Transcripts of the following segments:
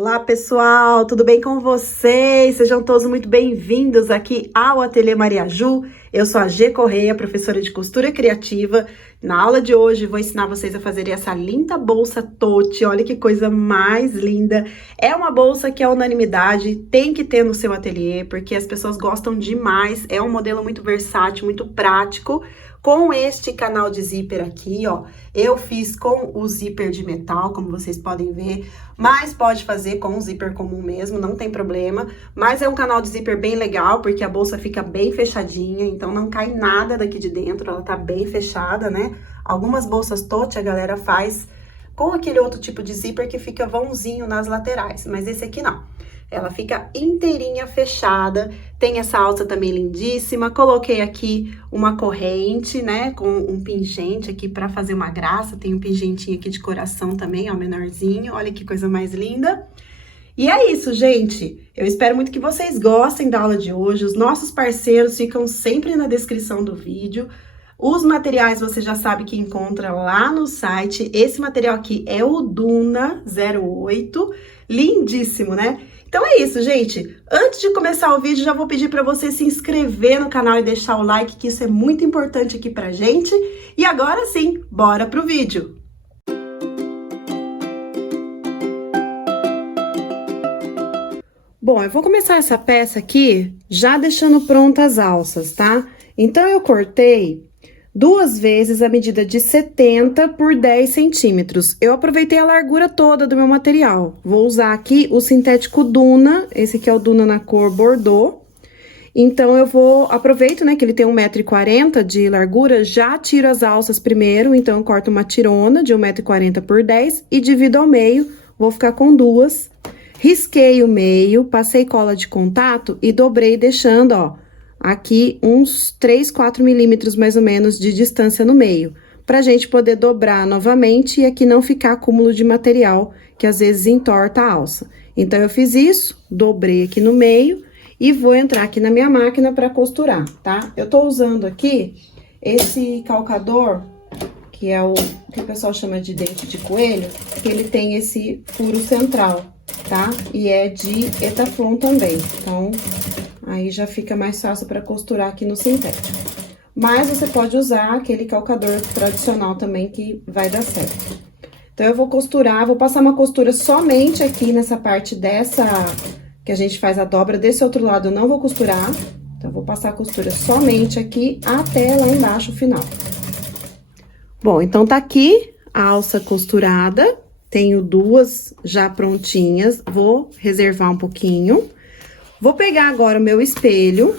Olá pessoal, tudo bem com vocês? Sejam todos muito bem-vindos aqui ao Ateliê Maria Ju. Eu sou a G Correia, professora de costura criativa. Na aula de hoje vou ensinar vocês a fazerem essa linda bolsa tote. Olha que coisa mais linda. É uma bolsa que é unanimidade, tem que ter no seu ateliê, porque as pessoas gostam demais. É um modelo muito versátil, muito prático. Com este canal de zíper aqui, ó, eu fiz com o zíper de metal, como vocês podem ver, mas pode fazer com o zíper comum mesmo, não tem problema. Mas é um canal de zíper bem legal, porque a bolsa fica bem fechadinha, então não cai nada daqui de dentro, ela tá bem fechada, né? Algumas bolsas tote a galera faz com aquele outro tipo de zíper que fica vãozinho nas laterais, mas esse aqui não. Ela fica inteirinha fechada, tem essa alça também lindíssima. Coloquei aqui uma corrente, né, com um pingente aqui pra fazer uma graça. Tem um pingentinho aqui de coração também, ó, menorzinho. Olha que coisa mais linda. E é isso, gente. Eu espero muito que vocês gostem da aula de hoje. Os nossos parceiros ficam sempre na descrição do vídeo. Os materiais você já sabe que encontra lá no site. Esse material aqui é o Duna 08. Lindíssimo, né? Então é isso, gente. Antes de começar o vídeo, já vou pedir para você se inscrever no canal e deixar o like, que isso é muito importante aqui pra gente. E agora sim, bora pro vídeo. Bom, eu vou começar essa peça aqui já deixando prontas as alças, tá? Então, eu cortei duas vezes a medida de 70 por 10 centímetros. Eu aproveitei a largura toda do meu material. Vou usar aqui o sintético Duna, esse aqui é o Duna na cor Bordeaux. Então, aproveito, né, que ele tem 1,40 m de largura, já tiro as alças primeiro, então eu corto uma tirona de 1,40 m por 10 e divido ao meio, vou ficar com duas. Risquei o meio, passei cola de contato e dobrei deixando, ó, aqui uns 3, 4 milímetros mais ou menos de distância no meio, pra gente poder dobrar novamente e aqui não ficar acúmulo de material, que às vezes entorta a alça. Então, eu fiz isso, dobrei aqui no meio e vou entrar aqui na minha máquina pra costurar, tá? Eu tô usando aqui esse calcador, que é o que o pessoal chama de dente de coelho, que ele tem esse furo central, tá? E é de Etaflon também, então aí já fica mais fácil para costurar aqui no sintético. Mas você pode usar aquele calcador tradicional também que vai dar certo. Então, eu vou costurar, vou passar uma costura somente aqui nessa parte dessa, que a gente faz a dobra. Desse outro lado eu não vou costurar. Então, eu vou passar a costura somente aqui até lá embaixo o final. Bom, então tá aqui a alça costurada. Tenho duas já prontinhas. Vou reservar um pouquinho. Vou pegar agora o meu espelho,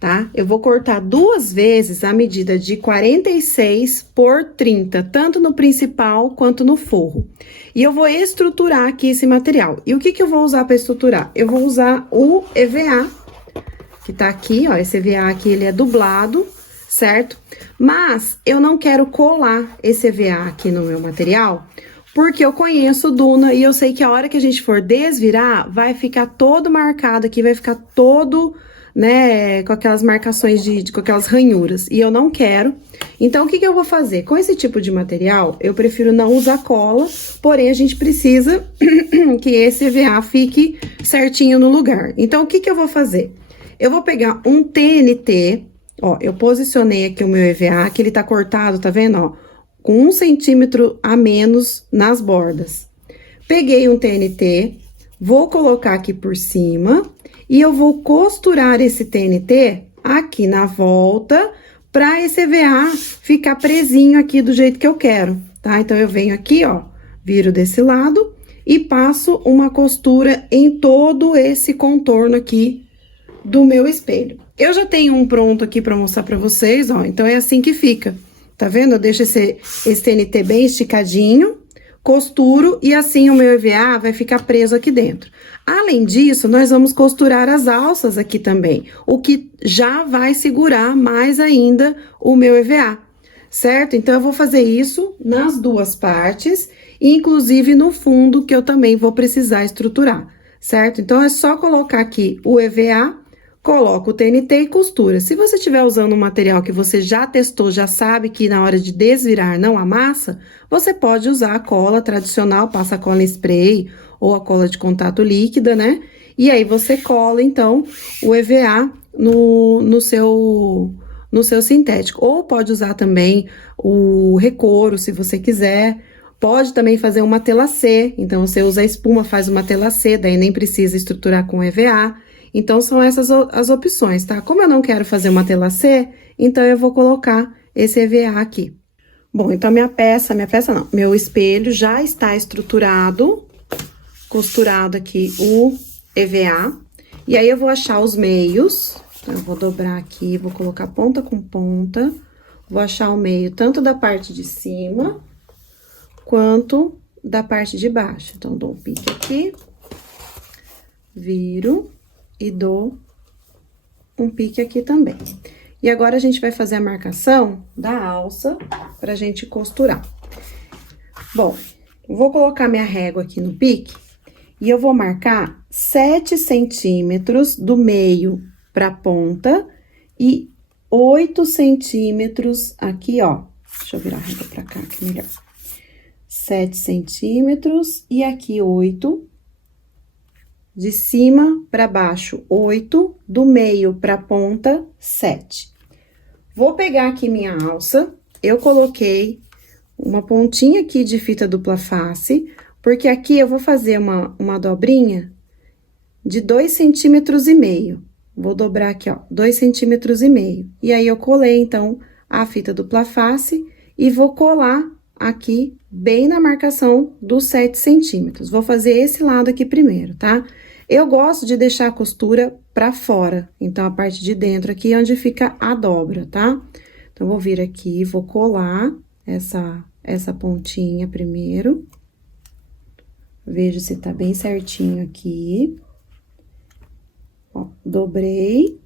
tá? Eu vou cortar duas vezes a medida de 46 por 30, tanto no principal quanto no forro. E eu vou estruturar aqui esse material. E o que que eu vou usar para estruturar? Eu vou usar o EVA, que tá aqui, ó, esse EVA aqui, ele é dublado, certo? Mas eu não quero colar esse EVA aqui no meu material, porque eu conheço o Duna e eu sei que a hora que a gente for desvirar, vai ficar todo marcado aqui, vai ficar todo, né, com aquelas marcações com aquelas ranhuras. E eu não quero. Então, o que que eu vou fazer? Com esse tipo de material, eu prefiro não usar cola, porém, a gente precisa que esse EVA fique certinho no lugar. Então, o que que eu vou fazer? Eu vou pegar um TNT, ó, eu posicionei aqui o meu EVA, que ele tá cortado, tá vendo, ó? Com 1 centímetro a menos nas bordas. Peguei um TNT, vou colocar aqui por cima e eu vou costurar esse TNT aqui na volta para esse EVA ficar presinho aqui do jeito que eu quero, tá? Então, eu venho aqui, ó, viro desse lado e passo uma costura em todo esse contorno aqui do meu espelho. Eu já tenho um pronto aqui para mostrar para vocês, ó, então é assim que fica. Tá vendo? Eu deixo esse TNT bem esticadinho, costuro e assim o meu EVA vai ficar preso aqui dentro. Além disso, nós vamos costurar as alças aqui também, o que já vai segurar mais ainda o meu EVA, certo? Então, eu vou fazer isso nas duas partes, inclusive no fundo, que eu também vou precisar estruturar, certo? Então, é só colocar aqui o EVA, coloca o TNT e costura. Se você estiver usando um material que você já testou, já sabe que na hora de desvirar não amassa, você pode usar a cola tradicional, passa cola em spray, ou a cola de contato líquida, né? E aí, você cola, então, o EVA no seu sintético. Ou pode usar também o recouro, se você quiser. Pode também fazer uma tela C, então você usa a espuma, faz uma tela C, daí nem precisa estruturar com EVA. Então, são essas as opções, tá? Como eu não quero fazer uma tela C, então eu vou colocar esse EVA aqui. Bom, então minha peça não, meu espelho já está estruturado, costurado aqui o EVA. E aí, eu vou achar os meios, então, eu vou dobrar aqui, vou colocar ponta com ponta, vou achar o meio tanto da parte de cima, quanto da parte de baixo. Então, dou um pique aqui, viro e dou um pique aqui também. E agora, a gente vai fazer a marcação da alça pra gente costurar. Bom, vou colocar minha régua aqui no pique e eu vou marcar 7 centímetros do meio pra ponta e 8 centímetros aqui, ó. Deixa eu virar a régua pra cá, que melhor. 7 centímetros e aqui 8. De cima para baixo, 8. Do meio para ponta, 7. Vou pegar aqui minha alça. Eu coloquei uma pontinha aqui de fita dupla face, porque aqui eu vou fazer uma dobrinha de 2,5 centímetros. Vou dobrar aqui, ó, 2,5 centímetros. E aí, eu colei, então, a fita dupla face e vou colar aqui bem na marcação dos 7 centímetros. Vou fazer esse lado aqui primeiro, tá? Eu gosto de deixar a costura pra fora, então, a parte de dentro aqui é onde fica a dobra, tá? Então, vou vir aqui, vou colar essa pontinha primeiro. Vejo se tá bem certinho aqui. Ó, dobrei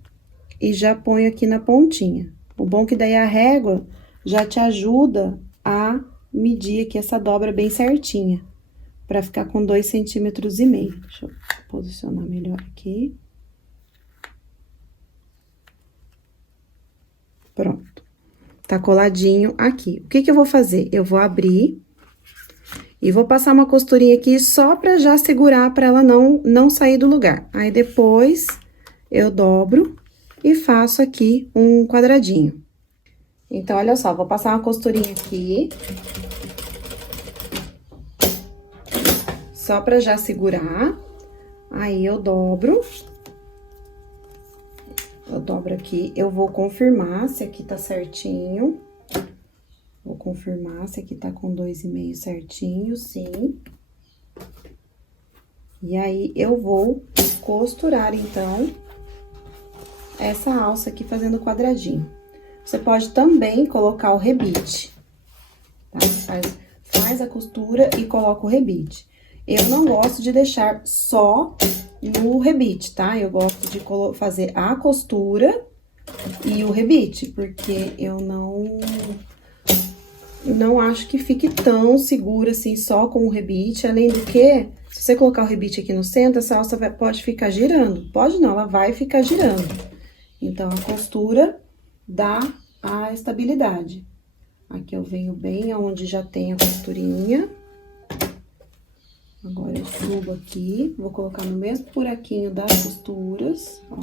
e já ponho aqui na pontinha. O bom que daí a régua já te ajuda a medir aqui essa dobra bem certinha, pra ficar com 2,5 centímetros. Deixa eu posicionar melhor aqui. Pronto. Tá coladinho aqui. O que que eu vou fazer? Eu vou abrir e vou passar uma costurinha aqui só pra já segurar, pra ela não sair do lugar. Aí, depois, eu dobro e faço aqui um quadradinho. Então, olha só, vou passar uma costurinha aqui. Só pra já segurar. Aí, eu dobro. Eu dobro aqui, eu vou confirmar se aqui tá certinho. Vou confirmar se aqui tá com 2,5 certinho, sim. E aí, eu vou costurar, então, essa alça aqui fazendo quadradinho. Você pode também colocar o rebite, tá? Faz a costura e coloca o rebite. Eu não gosto de deixar só no rebite, tá? Eu gosto de fazer a costura e o rebite, porque eu não acho que fique tão segura assim só com o rebite. Além do que, se você colocar o rebite aqui no centro, essa alça pode ficar girando. Pode não, ela vai ficar girando. Então, a costura dá a estabilidade. Aqui eu venho bem aonde já tem a costurinha. Agora, eu subo aqui, vou colocar no mesmo buraquinho das costuras, ó.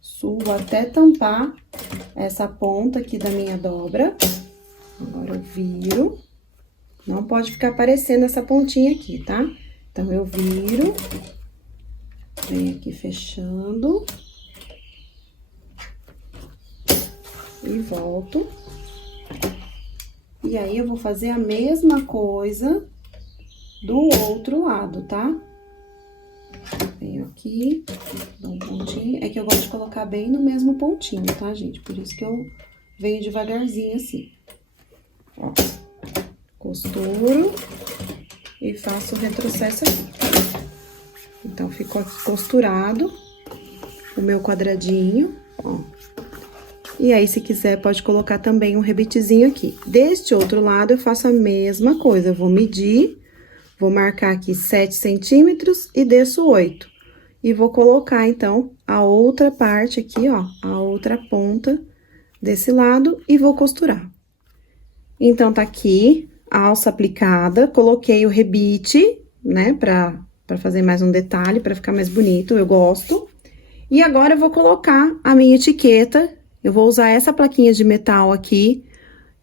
Subo até tampar essa ponta aqui da minha dobra. Agora, eu viro. Não pode ficar aparecendo essa pontinha aqui, tá? Então, eu viro. Venho aqui fechando. E volto. E aí, eu vou fazer a mesma coisa do outro lado, tá? Venho aqui, dou um pontinho. É que eu gosto de colocar bem no mesmo pontinho, tá, gente? Por isso que eu venho devagarzinho assim. Ó, costuro e faço o retrocesso aqui. Então, ficou aqui costurado o meu quadradinho, ó. E aí, se quiser, pode colocar também um rebitezinho aqui. Deste outro lado, eu faço a mesma coisa. Eu vou medir, vou marcar aqui 7 centímetros e desço 8. E vou colocar, então, a outra parte aqui, ó, a outra ponta desse lado e vou costurar. Então, tá aqui a alça aplicada, coloquei o rebite, né, pra fazer mais um detalhe, pra ficar mais bonito, eu gosto. E agora eu vou colocar a minha etiqueta, eu vou usar essa plaquinha de metal aqui,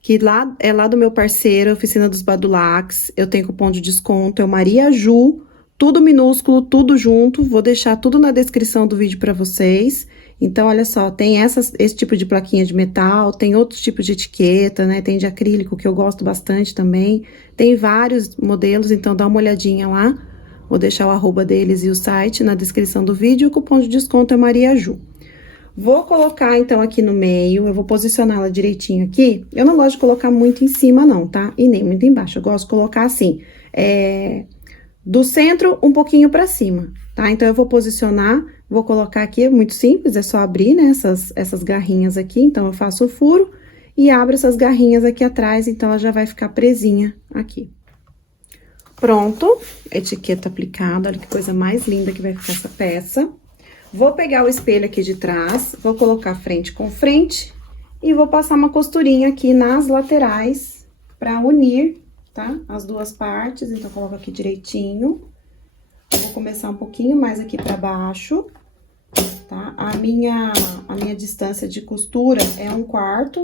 que é lá do meu parceiro, Oficina dos Badulacs, eu tenho cupom de desconto, é o Maria Ju, tudo minúsculo, tudo junto, vou deixar tudo na descrição do vídeo pra vocês. Então, olha só, tem esse tipo de plaquinha de metal, tem outros tipos de etiqueta, né? Tem de acrílico, que eu gosto bastante também. Tem vários modelos, então dá uma olhadinha lá. Vou deixar o arroba deles e o site na descrição do vídeo, o cupom de desconto é Maria Ju. Vou colocar, então, aqui no meio, eu vou posicioná-la direitinho aqui. Eu não gosto de colocar muito em cima, não, tá? E nem muito embaixo, eu gosto de colocar assim, do centro um pouquinho pra cima, tá? Então, eu vou posicionar, vou colocar aqui, é muito simples, é só abrir, né, essas garrinhas aqui. Então, eu faço o furo e abro essas garrinhas aqui atrás, então, ela já vai ficar presinha aqui. Pronto, etiqueta aplicada, olha que coisa mais linda que vai ficar essa peça. Vou pegar o espelho aqui de trás, vou colocar frente com frente e vou passar uma costurinha aqui nas laterais pra unir, tá? As duas partes, então, coloco aqui direitinho. Eu vou começar um pouquinho mais aqui pra baixo, tá? A minha distância de costura é 1/4,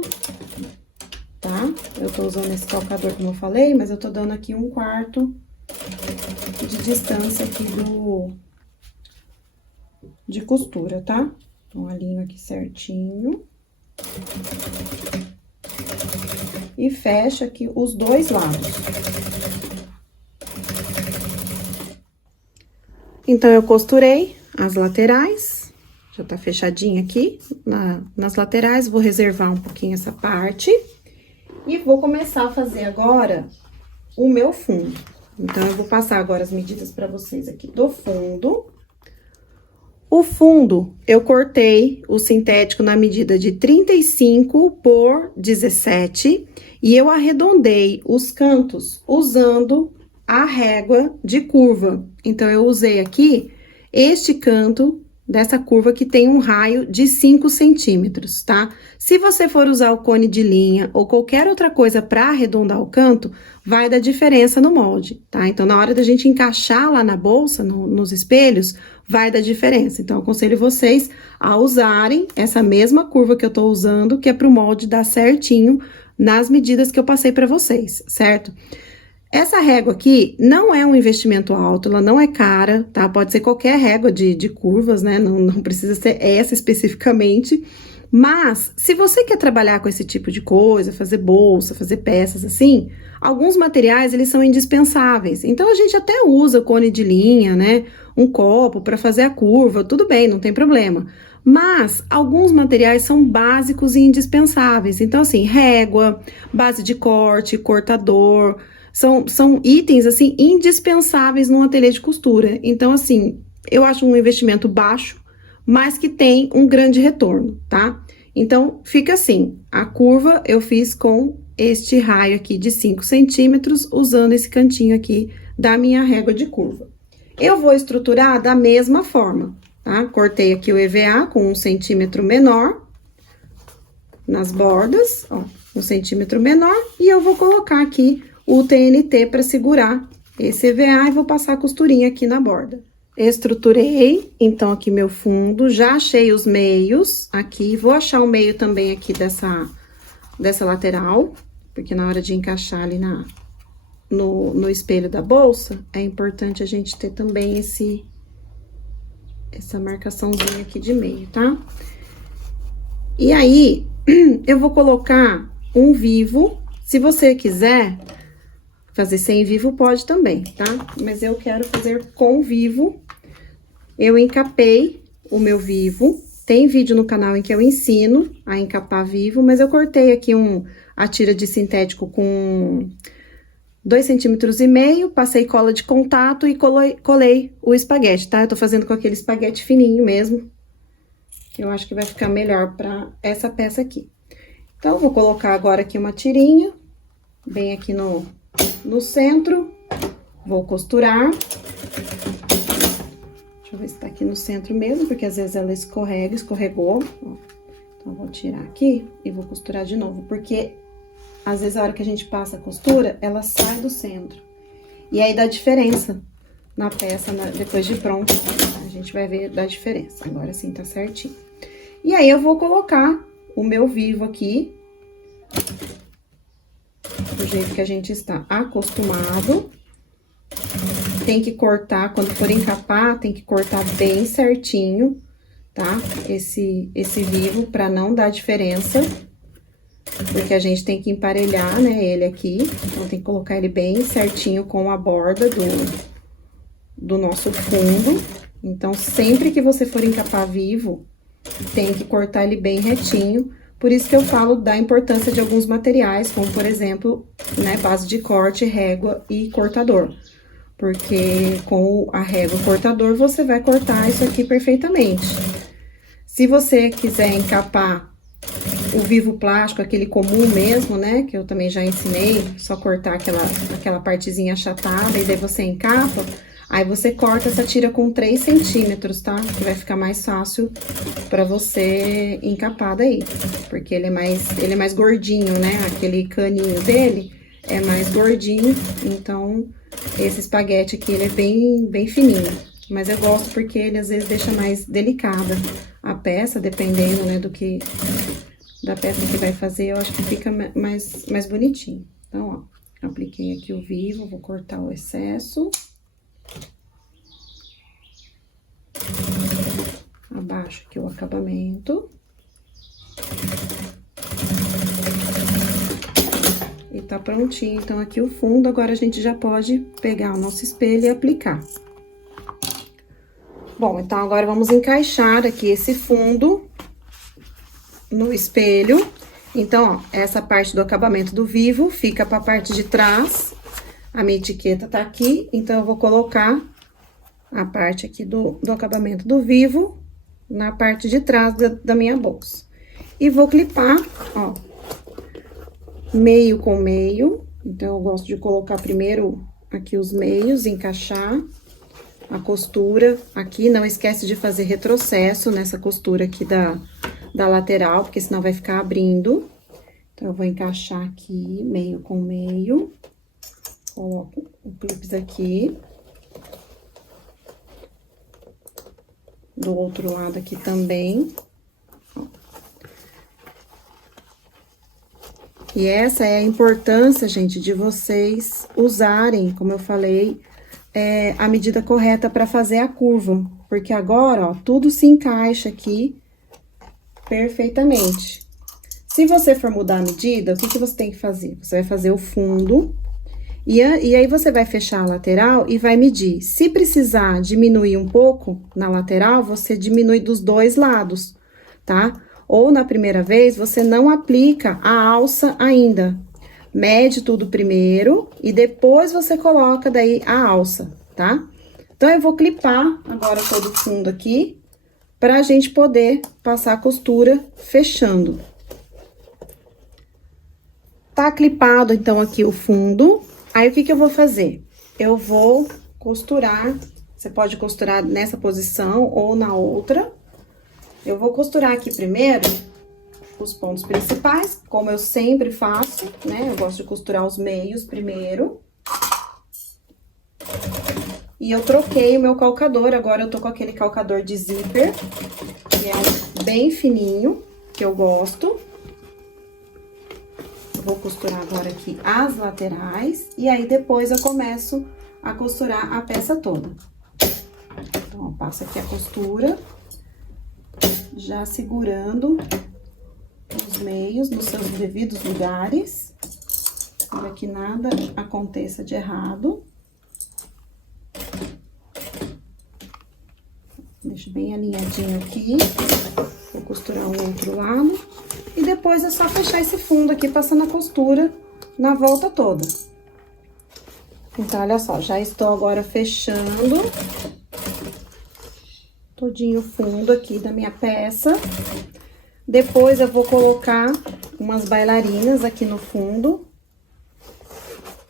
tá? Eu tô usando esse calcador, como eu falei, mas eu tô dando aqui 1/4 de distância aqui de costura, tá? Então, alinho aqui certinho. E fecho aqui os dois lados. Então, eu costurei as laterais, já tá fechadinha aqui nas laterais, vou reservar um pouquinho essa parte. E vou começar a fazer agora o meu fundo. Então, eu vou passar agora as medidas pra vocês aqui do fundo. O fundo, eu cortei o sintético na medida de 35 por 17 e eu arredondei os cantos usando a régua de curva. Então, eu usei aqui este canto dessa curva que tem um raio de 5 centímetros, tá? Se você for usar o cone de linha ou qualquer outra coisa para arredondar o canto, vai dar diferença no molde, tá? Então, na hora da gente encaixar lá na bolsa, nos espelhos, vai dar diferença. Então, eu aconselho vocês a usarem essa mesma curva que eu tô usando, que é pro molde dar certinho nas medidas que eu passei para vocês, certo? Essa régua aqui não é um investimento alto, ela não é cara, tá? Pode ser qualquer régua de curvas, né? Não precisa ser essa especificamente. Mas, se você quer trabalhar com esse tipo de coisa, fazer bolsa, fazer peças assim, alguns materiais, eles são indispensáveis. Então, a gente até usa cone de linha, né? Um copo para fazer a curva, tudo bem, não tem problema. Mas, alguns materiais são básicos e indispensáveis. Então, assim, régua, base de corte, cortador... São itens, assim, indispensáveis num ateliê de costura. Então, assim, eu acho um investimento baixo, mas que tem um grande retorno, tá? Então, fica assim, a curva eu fiz com este raio aqui de 5 centímetros, usando esse cantinho aqui da minha régua de curva. Eu vou estruturar da mesma forma, tá? Cortei aqui o EVA com 1 centímetro menor nas bordas, ó, 1 centímetro menor, e eu vou colocar aqui o TNT para segurar esse EVA e vou passar a costurinha aqui na borda. Estruturei, então, aqui meu fundo, já achei os meios aqui, vou achar o meio também aqui dessa lateral, porque na hora de encaixar ali no espelho da bolsa, é importante a gente ter também essa marcaçãozinha aqui de meio, tá? E aí, eu vou colocar um vivo, se você quiser... Fazer sem vivo pode também, tá? Mas eu quero fazer com vivo. Eu encapei o meu vivo. Tem vídeo no canal em que eu ensino a encapar vivo, mas eu cortei aqui a tira de sintético com 2,5 centímetros, passei cola de contato e colei o espaguete, tá? Eu tô fazendo com aquele espaguete fininho mesmo. Eu acho que vai ficar melhor pra essa peça aqui. Então, vou colocar agora aqui uma tirinha, bem aqui no centro, vou costurar. Deixa eu ver se tá aqui no centro mesmo, porque às vezes ela escorregou. Ó. Então, vou tirar aqui e vou costurar de novo, porque às vezes a hora que a gente passa a costura, ela sai do centro. E aí dá diferença na peça, depois de pronto, a gente vai ver da diferença. Agora sim tá certinho. E aí eu vou colocar o meu vivo aqui, do jeito que a gente está acostumado. Tem que cortar, quando for encapar, tem que cortar bem certinho, tá? Esse vivo, pra não dar diferença. Porque a gente tem que emparelhar, né, ele aqui. Então, tem que colocar ele bem certinho com a borda do nosso fundo. Então, sempre que você for encapar vivo, tem que cortar ele bem retinho. Por isso que eu falo da importância de alguns materiais, como, por exemplo, né, base de corte, régua e cortador. Porque com a régua e o cortador, você vai cortar isso aqui perfeitamente. Se você quiser encapar o vivo plástico, aquele comum mesmo, né, que eu também já ensinei, só cortar aquela partezinha achatada e daí você encapa, aí você corta essa tira com 3 centímetros, tá? Que vai ficar mais fácil pra você encapar daí, porque ele é mais gordinho, né, aquele caninho dele é mais gordinho, então esse espaguete aqui, ele é bem fininho. Mas eu gosto porque ele, às vezes, deixa mais delicada a peça, dependendo, né, da peça que vai fazer, eu acho que fica mais bonitinho. Então, ó, apliquei aqui o vivo, vou cortar o excesso. Abaixo aqui o acabamento. E tá prontinho, então, aqui o fundo. Agora, a gente já pode pegar o nosso espelho e aplicar. Bom, então, agora vamos encaixar aqui esse fundo no espelho. Então, ó, essa parte do acabamento do vivo fica pra parte de trás. A minha etiqueta tá aqui, então, eu vou colocar a parte aqui do acabamento do vivo na parte de trás da minha bolsa. E vou clipar, ó, meio com meio. Então, eu gosto de colocar primeiro aqui os meios, encaixar a costura aqui. Não esquece de fazer retrocesso nessa costura aqui da lateral, porque senão vai ficar abrindo. Então, eu vou encaixar aqui, meio com meio. Coloco o clips aqui. Do outro lado aqui também. E essa é a importância, gente, de vocês usarem, como eu falei, a medida correta para fazer a curva. Porque agora, ó, tudo se encaixa aqui perfeitamente. Se você for mudar a medida, o que você tem que fazer? Você vai fazer o fundo, e aí você vai fechar a lateral e vai medir. Se precisar diminuir um pouco na lateral, você diminui dos dois lados, tá? Ou na primeira vez, você não aplica a alça ainda. Mede tudo primeiro e depois você coloca daí a alça, tá? Então, eu vou clipar agora todo o fundo aqui, pra gente poder passar a costura fechando. Tá clipado, então, aqui o fundo. Aí, o que eu vou fazer? Eu vou costurar, você pode costurar nessa posição ou na outra. Eu vou costurar aqui primeiro os pontos principais, como eu sempre faço, né? Eu gosto de costurar os meios primeiro. E eu troquei o meu calcador, agora eu tô com aquele calcador de zíper, que é bem fininho, que eu gosto. Eu vou costurar agora aqui as laterais, e aí depois eu começo a costurar a peça toda. Então, ó, passo aqui a costura, já segurando os meios nos seus devidos lugares, para que nada aconteça de errado. Deixo bem alinhadinho aqui, vou costurar o outro lado, e depois é só fechar esse fundo aqui, passando a costura na volta toda. Então, olha só, já estou agora fechando todinho o fundo aqui da minha peça. Depois, eu vou colocar umas bailarinas aqui no fundo,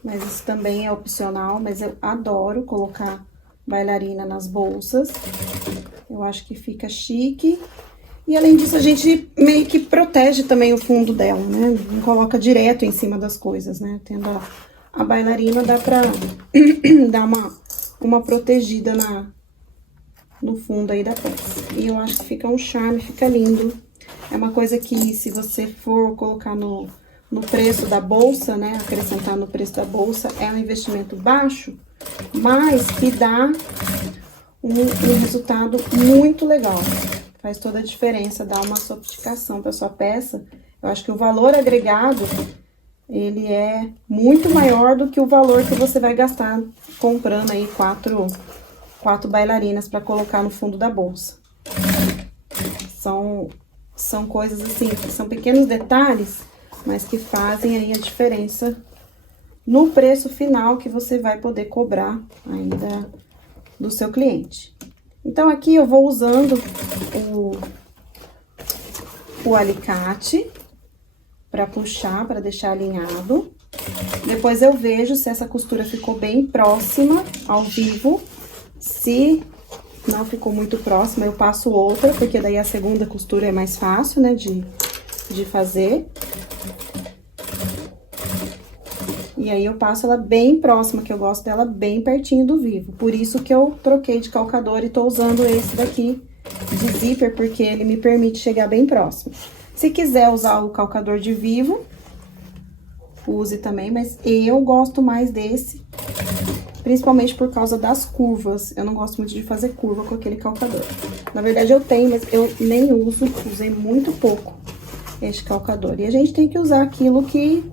mas isso também é opcional, mas eu adoro colocar bailarina nas bolsas. Eu acho que fica chique E além disso, a gente meio que protege também o fundo dela, né? Não coloca direto em cima das coisas, né? Tendo a bailarina, dá pra dar uma protegida no fundo aí da peça. E eu acho que fica um charme, fica lindo. É uma coisa que, se você for colocar no preço da bolsa, né? Acrescentar no preço da bolsa, é um investimento baixo, mas que dá um resultado muito legal. Faz toda a diferença, dá uma sofisticação para sua peça. Eu acho que o valor agregado, ele é muito maior do que o valor que você vai gastar comprando aí quatro bailarinas para colocar no fundo da bolsa. São coisas assim, são pequenos detalhes, mas que fazem aí a diferença no preço final que você vai poder cobrar aí do seu cliente. Então, aqui eu vou usando o alicate para puxar, para deixar alinhado. Depois eu vejo se essa costura ficou bem próxima ao vivo. Se não ficou muito próxima, eu passo outra, porque daí a segunda costura é mais fácil, né, de fazer. E aí, eu passo ela bem próxima, que eu gosto dela bem pertinho do vivo. Por isso que eu troquei de calcador e tô usando esse daqui de zíper, porque ele me permite chegar bem próximo. Se quiser usar o calcador de vivo, use também, mas eu gosto mais desse, principalmente por causa das curvas. Eu não gosto muito de fazer curva com aquele calcador. Na verdade, eu tenho, mas eu nem uso, usei muito pouco este calcador. E a gente tem que usar aquilo que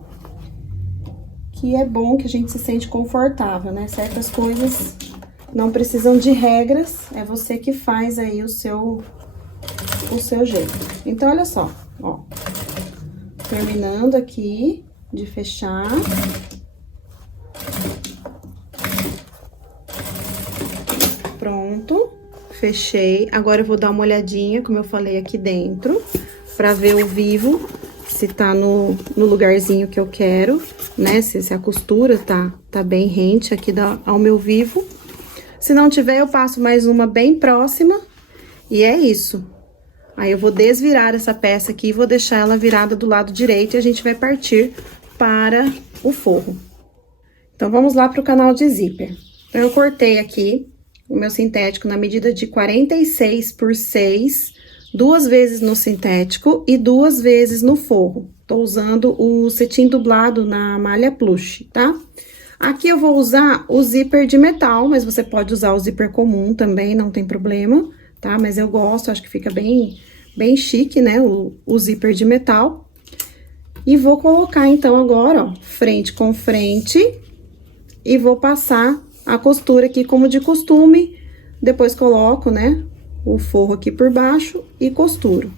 é bom, que a gente se sente confortável, né? Certas coisas não precisam de regras, é você que faz aí o seu jeito. Então, olha só, ó. Terminando aqui de fechar. Pronto, fechei. Agora eu vou dar uma olhadinha, como eu falei, aqui dentro, pra ver o vivo, se tá no lugarzinho que eu quero, né? Se a costura tá bem rente aqui ao meu vivo. Se não tiver, eu passo mais uma bem próxima e é isso. Aí, eu vou desvirar essa peça aqui e vou deixar ela virada do lado direito e a gente vai partir para o forro. Então, vamos lá pro canal de zíper. Então, eu cortei aqui o meu sintético na medida de 46 por 6, 2 vezes no sintético e 2 vezes no forro. Tô usando o cetim dublado na malha plush, tá? Aqui eu vou usar o zíper de metal, mas você pode usar o zíper comum também, não tem problema, tá? Mas eu gosto, acho que fica bem chique, né, o zíper de metal. E vou colocar, então, agora, ó, frente com frente, e vou passar a costura aqui como de costume. Depois coloco, né, o forro aqui por baixo e costuro.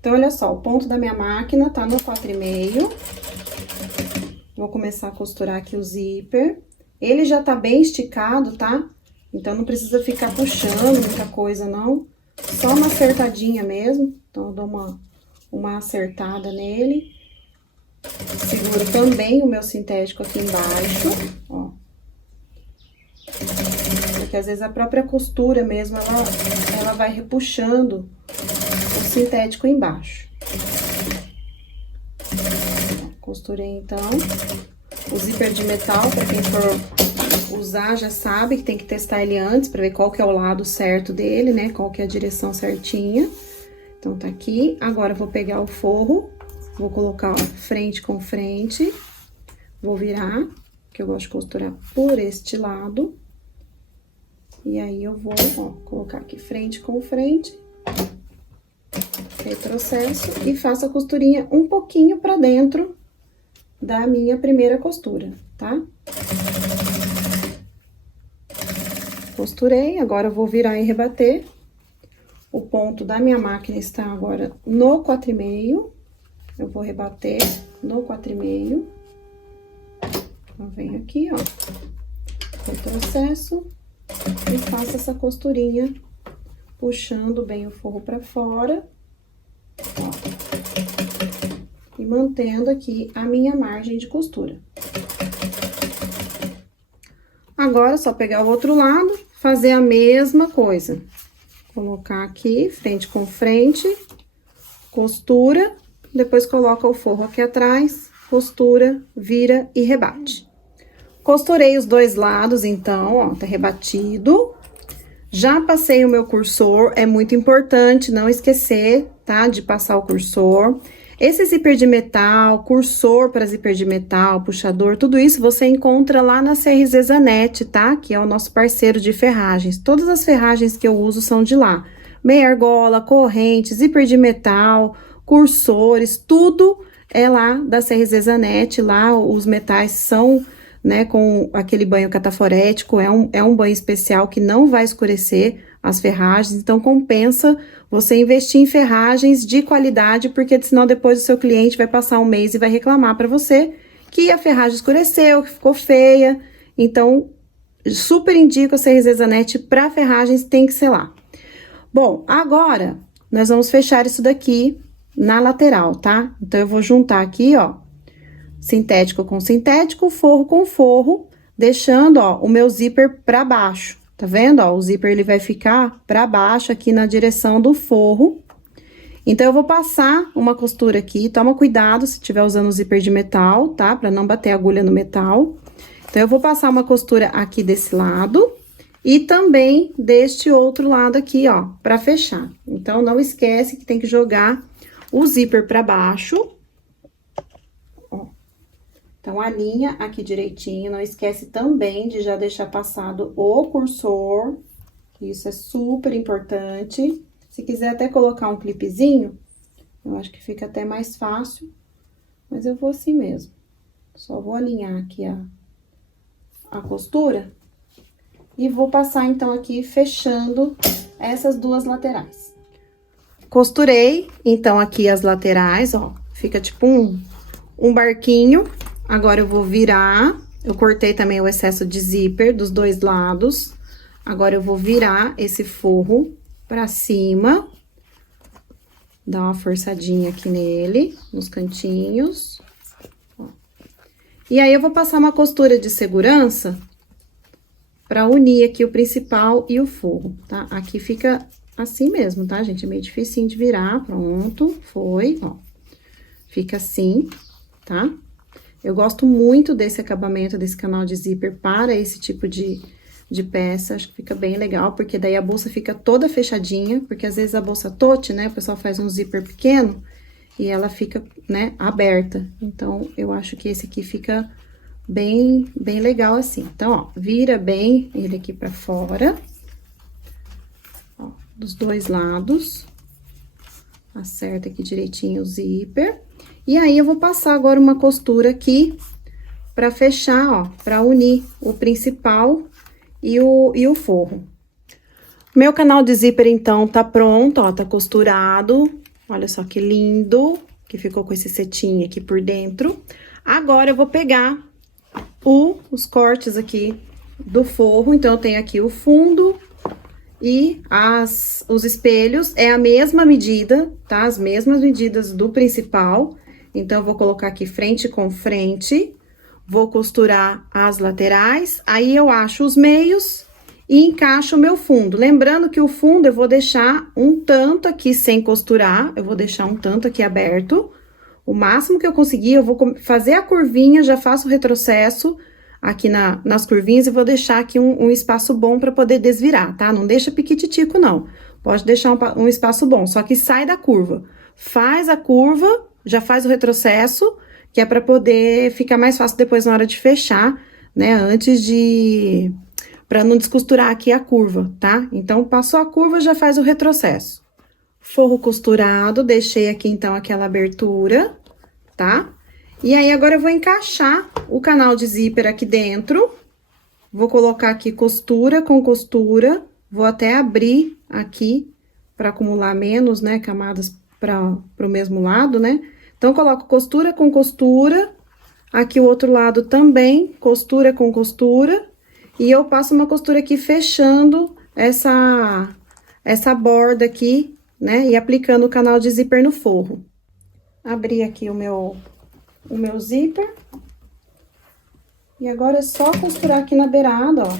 Então, olha só, o ponto da minha máquina tá no 4,5. Vou começar a costurar aqui o zíper. Ele já tá bem esticado, tá? Então, não precisa ficar puxando muita coisa, não. Só uma acertadinha mesmo. Então, eu dou uma acertada nele. Seguro também o meu sintético aqui embaixo, ó. Porque às vezes a própria costura mesmo, ela vai repuxando o sintético embaixo. Costurei, então. O zíper de metal, para quem for usar, já sabe que tem que testar ele antes, para ver qual que é o lado certo dele, né? Qual que é a direção certinha. Então, tá aqui. Agora, eu vou pegar o forro, vou colocar, ó, frente com frente. Vou virar, que eu gosto de costurar por este lado. E aí, eu vou, ó, colocar aqui frente com frente. Retrocesso e faço a costurinha um pouquinho pra dentro da minha primeira costura, tá? Costurei, agora eu vou virar e rebater. O ponto da minha máquina está agora no 4,5. Eu vou rebater no 4,5. Então, venho aqui, ó, retrocesso e faço essa costurinha, puxando bem o forro pra fora, ó. E mantendo aqui a minha margem de costura. Agora, é só pegar o outro lado, fazer a mesma coisa. Colocar aqui, frente com frente, costura, depois coloca o forro aqui atrás, costura, vira e rebate. Costurei os dois lados, então, ó, tá rebatido. Já passei o meu cursor, é muito importante não esquecer, tá, de passar o cursor. Esse zíper de metal, cursor para zíper de metal, puxador, tudo isso você encontra lá na CRZ Zanetti, tá? Que é o nosso parceiro de ferragens. Todas as ferragens que eu uso são de lá. Meia argola, corrente, zíper de metal, cursores, tudo é lá da CRZ Zanetti. Lá os metais são, né, com aquele banho cataforético, é um banho especial que não vai escurecer as ferragens, então compensa você investir em ferragens de qualidade, porque senão depois o seu cliente vai passar um mês e vai reclamar para você que a ferragem escureceu, que ficou feia. Então, super indico a CRZ Zanetti para ferragens, tem que ser lá. Bom, agora nós vamos fechar isso daqui na lateral, tá? Então, eu vou juntar aqui, ó, sintético com sintético, forro com forro, deixando, ó, o meu zíper para baixo. Tá vendo, ó? O zíper, ele vai ficar para baixo aqui na direção do forro. Então, eu vou passar uma costura aqui. Toma cuidado se estiver usando o zíper de metal, tá? Pra não bater a agulha no metal. Então, eu vou passar uma costura aqui desse lado e também deste outro lado aqui, ó, pra fechar. Então, não esquece que tem que jogar o zíper para baixo. Então, alinha aqui direitinho, não esquece também de já deixar passado o cursor, que isso é super importante. Se quiser até colocar um clipezinho, eu acho que fica até mais fácil, mas eu vou assim mesmo. Só vou alinhar aqui a costura e vou passar, então, aqui fechando essas duas laterais. Costurei, então, aqui as laterais, ó, fica tipo um barquinho. Agora, eu vou virar, eu cortei também o excesso de zíper dos dois lados. Agora, eu vou virar esse forro pra cima. Dar uma forçadinha aqui nele, nos cantinhos. Ó. E aí, eu vou passar uma costura de segurança pra unir aqui o principal e o forro, tá? Aqui fica assim mesmo, tá, gente? É meio dificinho de virar, pronto, foi, ó. Fica assim, tá? Eu gosto muito desse acabamento, desse canal de zíper para esse tipo de peça. Acho que fica bem legal, porque daí a bolsa fica toda fechadinha, porque às vezes a bolsa tote, né, o pessoal faz um zíper pequeno e ela fica, né, aberta. Então, eu acho que esse aqui fica bem legal assim. Então, ó, vira bem ele aqui pra fora, ó, dos dois lados. Acerta aqui direitinho o zíper. E aí, eu vou passar agora uma costura aqui pra fechar, ó, pra unir o principal e o forro. Meu canal de zíper, então, tá pronto, ó, tá costurado. Olha só que lindo, que ficou com esse cetim aqui por dentro. Agora, eu vou pegar os cortes aqui do forro. Então, eu tenho aqui o fundo e os espelhos. É a mesma medida, tá? As mesmas medidas do principal. Então, eu vou colocar aqui frente com frente, vou costurar as laterais, aí eu acho os meios e encaixo o meu fundo. Lembrando que o fundo eu vou deixar um tanto aqui sem costurar, eu vou deixar um tanto aqui aberto. O máximo que eu conseguir, eu vou fazer a curvinha, já faço o retrocesso aqui nas curvinhas e vou deixar aqui um espaço bom para poder desvirar, tá? Não deixa piquititico, não. Pode deixar um espaço bom, só que sai da curva. Faz a curva, já faz o retrocesso, que é para poder ficar mais fácil depois na hora de fechar, né? Para não descosturar aqui a curva, tá? Então, passou a curva, já faz o retrocesso. Forro costurado, deixei aqui, então, aquela abertura, tá? E aí, agora eu vou encaixar o canal de zíper aqui dentro. Vou colocar aqui costura com costura. Vou até abrir aqui para acumular menos, né, camadas para o mesmo lado, né? Então, coloco costura com costura. Aqui o outro lado também, costura com costura. E eu passo uma costura aqui fechando essa borda aqui, né? E aplicando o canal de zíper no forro. Abri aqui o meu zíper. E agora é só costurar aqui na beirada, ó.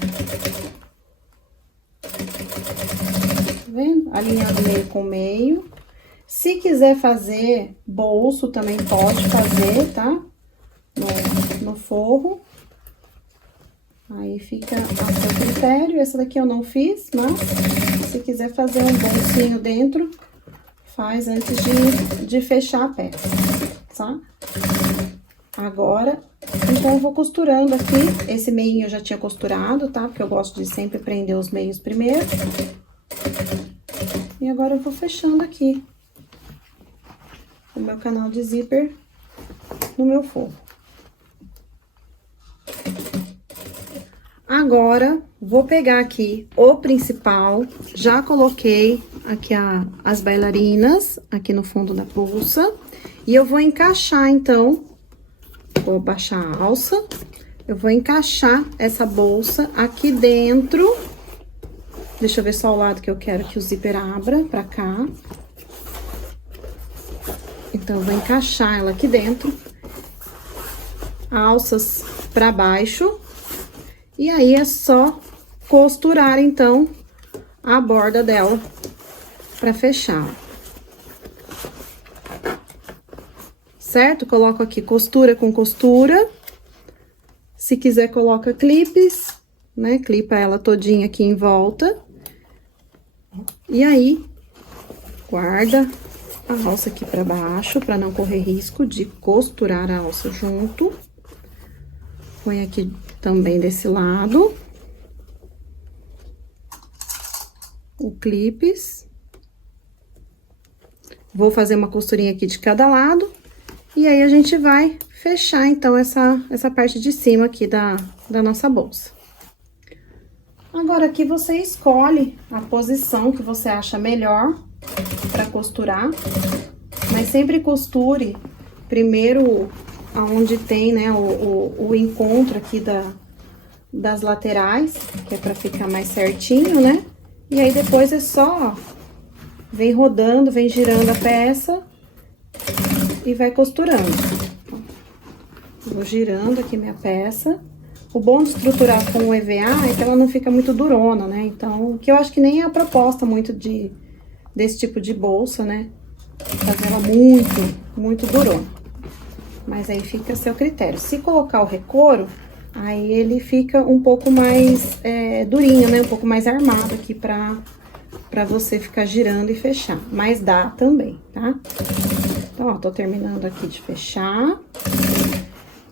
Tá vendo? alinhando meio com meio. Se quiser fazer bolso, também pode fazer, tá? No forro. Aí fica a seu critério. Essa daqui eu não fiz, mas se quiser fazer um bolsinho dentro, faz antes de fechar a peça, tá? Agora, então, eu vou costurando aqui. Esse meinho eu já tinha costurado, tá? Porque eu gosto de sempre prender os meios primeiro. E agora eu vou fechando aqui o meu canal de zíper no meu forro. Agora, vou pegar aqui o principal, já coloquei aqui as bailarinas, aqui no fundo da bolsa, e eu vou encaixar, então, vou baixar a alça, eu vou encaixar essa bolsa aqui dentro, deixa eu ver só o lado que eu quero que o zíper abra, pra cá. Então, eu vou encaixar ela aqui dentro, alças pra baixo. E aí, é só costurar, então, a borda dela pra fechar. Certo? Coloco aqui costura com costura. Se quiser, coloca clipes, né? Clipa ela todinha aqui em volta. E aí, guarda a alça aqui pra baixo, pra não correr risco de costurar a alça junto. Põe aqui também desse lado o clipes. Vou fazer uma costurinha aqui de cada lado. E aí, a gente vai fechar, então, essa parte de cima aqui da nossa bolsa. Agora, aqui você escolhe a posição que você acha melhor pra costurar. Mas sempre costure primeiro aonde tem, né, o encontro aqui das laterais, que é pra ficar mais certinho, né? E aí, depois é só, vem rodando, vem girando a peça e vai costurando. Vou girando aqui minha peça. O bom de estruturar com o EVA é que ela não fica muito durona, né? Então, que eu acho que nem é a proposta muito desse tipo de bolsa, né? Fazer ela muito durona. Mas aí fica a seu critério. Se colocar o recouro, aí ele fica um pouco mais durinho, né? Um pouco mais armado aqui pra você ficar girando e fechar. Mas dá também, tá? Então, ó, tô terminando aqui de fechar.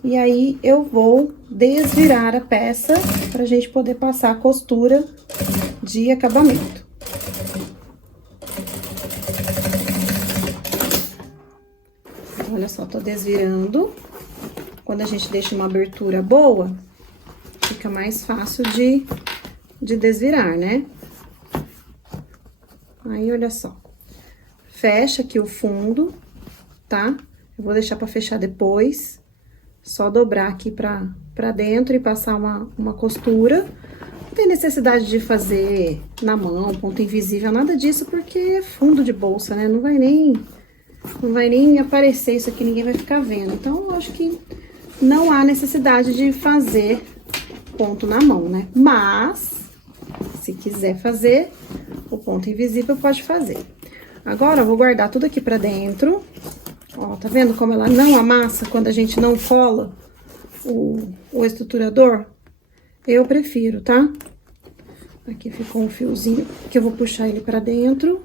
E aí, eu vou desvirar a peça pra gente poder passar a costura de acabamento. Olha só, tô desvirando. Quando a gente deixa uma abertura boa, fica mais fácil de desvirar, né? Aí, olha só. Fecha aqui o fundo, tá? Eu vou deixar pra fechar depois. Só dobrar aqui pra dentro e passar uma costura. Não tem necessidade de fazer na mão, ponto invisível, nada disso, porque é fundo de bolsa, né? Não vai nem aparecer isso aqui, ninguém vai ficar vendo. Então, eu acho que não há necessidade de fazer ponto na mão, né? Mas, se quiser fazer, o ponto invisível pode fazer. Agora, eu vou guardar tudo aqui pra dentro. Ó, tá vendo como ela não amassa quando a gente não cola o estruturador? Eu prefiro, tá? Aqui ficou um fiozinho que eu vou puxar ele pra dentro.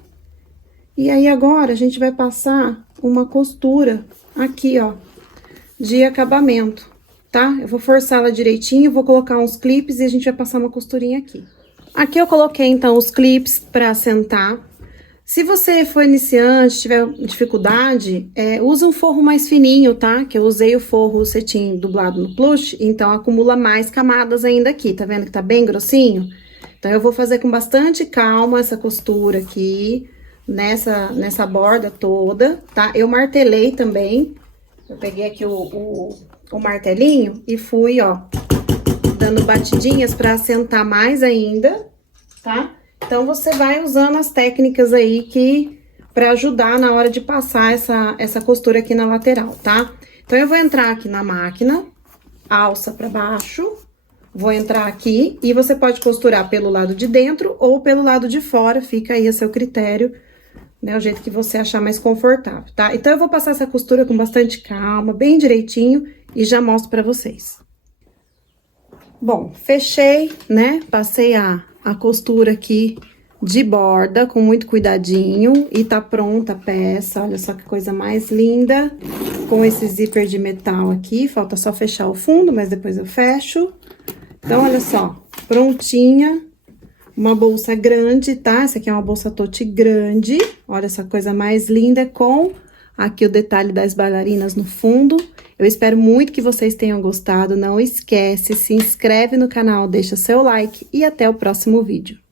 E aí, agora, a gente vai passar uma costura aqui, ó, de acabamento, tá? Eu vou forçar ela direitinho, vou colocar uns clipes e a gente vai passar uma costurinha aqui. Aqui eu coloquei, então, os clipes pra assentar. Se você for iniciante, tiver dificuldade, usa um forro mais fininho, tá? Que eu usei o forro cetim dublado no plush, então acumula mais camadas ainda aqui, tá vendo que tá bem grossinho? Então, eu vou fazer com bastante calma essa costura aqui, nessa borda toda, tá? Eu martelei também, eu peguei aqui o martelinho e fui, ó, dando batidinhas pra assentar mais ainda, tá? Então, você vai usando as técnicas aí pra ajudar na hora de passar essa costura aqui na lateral, tá? Então, eu vou entrar aqui na máquina, alça pra baixo, Vou entrar aqui e você pode costurar pelo lado de dentro ou pelo lado de fora, fica aí a seu critério, né? O jeito que você achar mais confortável, tá? Então, eu vou passar essa costura com bastante calma, bem direitinho, e já mostro pra vocês. Bom, fechei, né? Passei a costura aqui de borda, com muito cuidadinho, e tá pronta a peça. Olha só que coisa mais linda, com esse zíper de metal aqui. Falta só fechar o fundo, mas depois eu fecho. Então, olha só, prontinha. Uma bolsa grande, tá? Essa aqui é uma bolsa tote grande. Olha essa coisa mais linda, com aqui o detalhe das bailarinas no fundo. Eu espero muito que vocês tenham gostado. Não esquece, se inscreve no canal, deixa seu like e até o próximo vídeo.